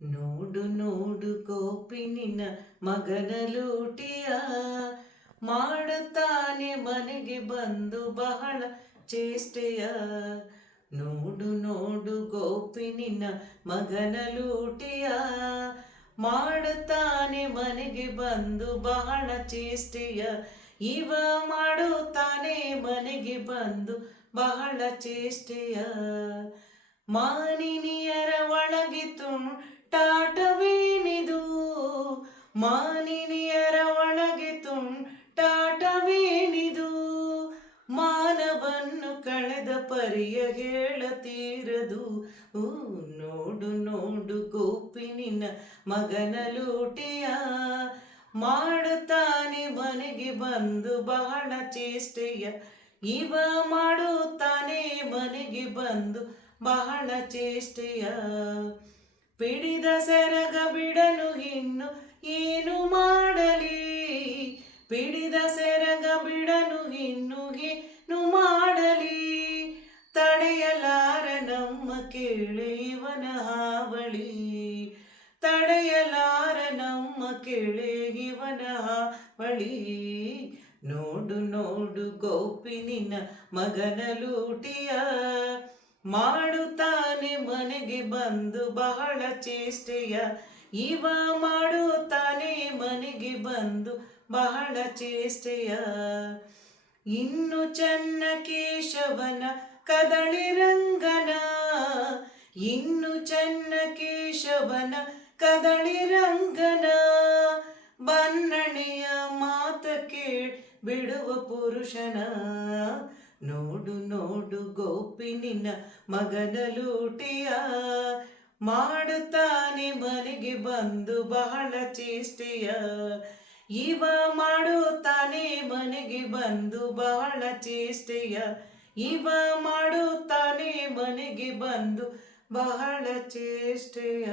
ನೋಡು ನೋಡು ಗೋಪಿ ನಿನ್ನ ಮಗನ ಲೂಟಿಯ ಮಾಡುತ್ತಾನೆ ಮನೆಗೆ ಬಂದು ಬಹಳ ಚೇಷ್ಟೆಯ. ನೋಡು ನೋಡು ಗೋಪಿ ನಿನ್ನ ಮಗನ ಲೂಟಿಯ ಮಾಡುತ್ತಾನೆ ಮನೆಗೆ ಬಂದು ಬಹಳ ಚೇಷ್ಟೆಯ. ಇವ ಮಾಡುತ್ತಾನೆ ಮನೆಗೆ ಬಂದು ಬಹಳ ಚೇಷ್ಟೆಯ. ಮಾನಿನಿಯರ ಒಳಗೆ ತುಂಟಾಟವೇನಿದು, ಮಾನಿನಿಯರ ಒಳಗೆ ತುಂಟಾಟವೇನಿದು. ಮಾನವನ್ನು ಕಳೆದ ಪರಿಯ ಹೇಳತೀರದು. ನೋಡು ನೋಡು ಗೋಪಿ ನಿನ್ನ ಮಗನ ಲೂಟಿಯ ಮಾಡುತ್ತಾನೆ ಮನೆಗೆ ಬಂದು ಬಹಳ ಚೇಷ್ಟೆಯ. ಇವ ಮಾಡುತ್ತಾನೆ ಮನೆಗೆ ಬಂದು ಬಹಳ ಚೇಷ್ಟೆಯ. ಪಿಡಿದ ಸೆರಗ ಬಿಡನು ಇನ್ನು ಏನು ಮಾಡಲಿ, ಪಿಡಿದ ಸೆರಗ ಬಿಡನು ಇನ್ನು ಏನು ಮಾಡಲಿ. ತಡೆಯಲಾರ ನಮ್ಮ ಕೇಳೆ ಇವನ ಹಾವಳಿ, ತಡೆಯಲಾರ ನಮ್ಮ ಕೇಳೆ ಇವನ ಹಾವಳಿ. ನೋಡು ನೋಡು ಗೋಪಿ ನಿನ್ನ ಮಗನ ಲೂಟಿಯ ಮಾಡುತ್ತಾನೆ ಮನೆಗೆ ಬಂದು ಬಹಳ ಚೇಷ್ಟೆಯ. ಇವ ಮಾಡುತ್ತಾನೆ ಮನೆಗೆ ಬಂದು ಬಹಳ ಚೇಷ್ಟೆಯ. ಇನ್ನು ಚನ್ನ ಕೇಶವನ ಕದಳಿ ರಂಗನ, ಇನ್ನು ಚನ್ನ ಕೇಶವನ ಕದಳಿ ರಂಗನ. ಬನ್ನಣೆಯ ಮಾತ ಕೇಳಿ ಬಿಡುವ ಪುರುಷನ. ನೋಡು ನೋಡು ಗೋಪಿ ನಿನ್ನ ಮಗನ ಲೂಟಿಯ ಮಾಡುತ್ತಾನೆ ಮನೆಗೆ ಬಂದು ಬಹಳ ಚೇಷ್ಟೆಯ. ಇವ ಮಾಡುತ್ತಾನೆ ಮನೆಗೆ ಬಂದು ಬಹಳ ಚೇಷ್ಟೆಯ. ಇವ ಮಾಡುತ್ತಾನೆ ಮನೆಗೆ ಬಂದು ಬಹಳ ಚೇಷ್ಟೆಯ.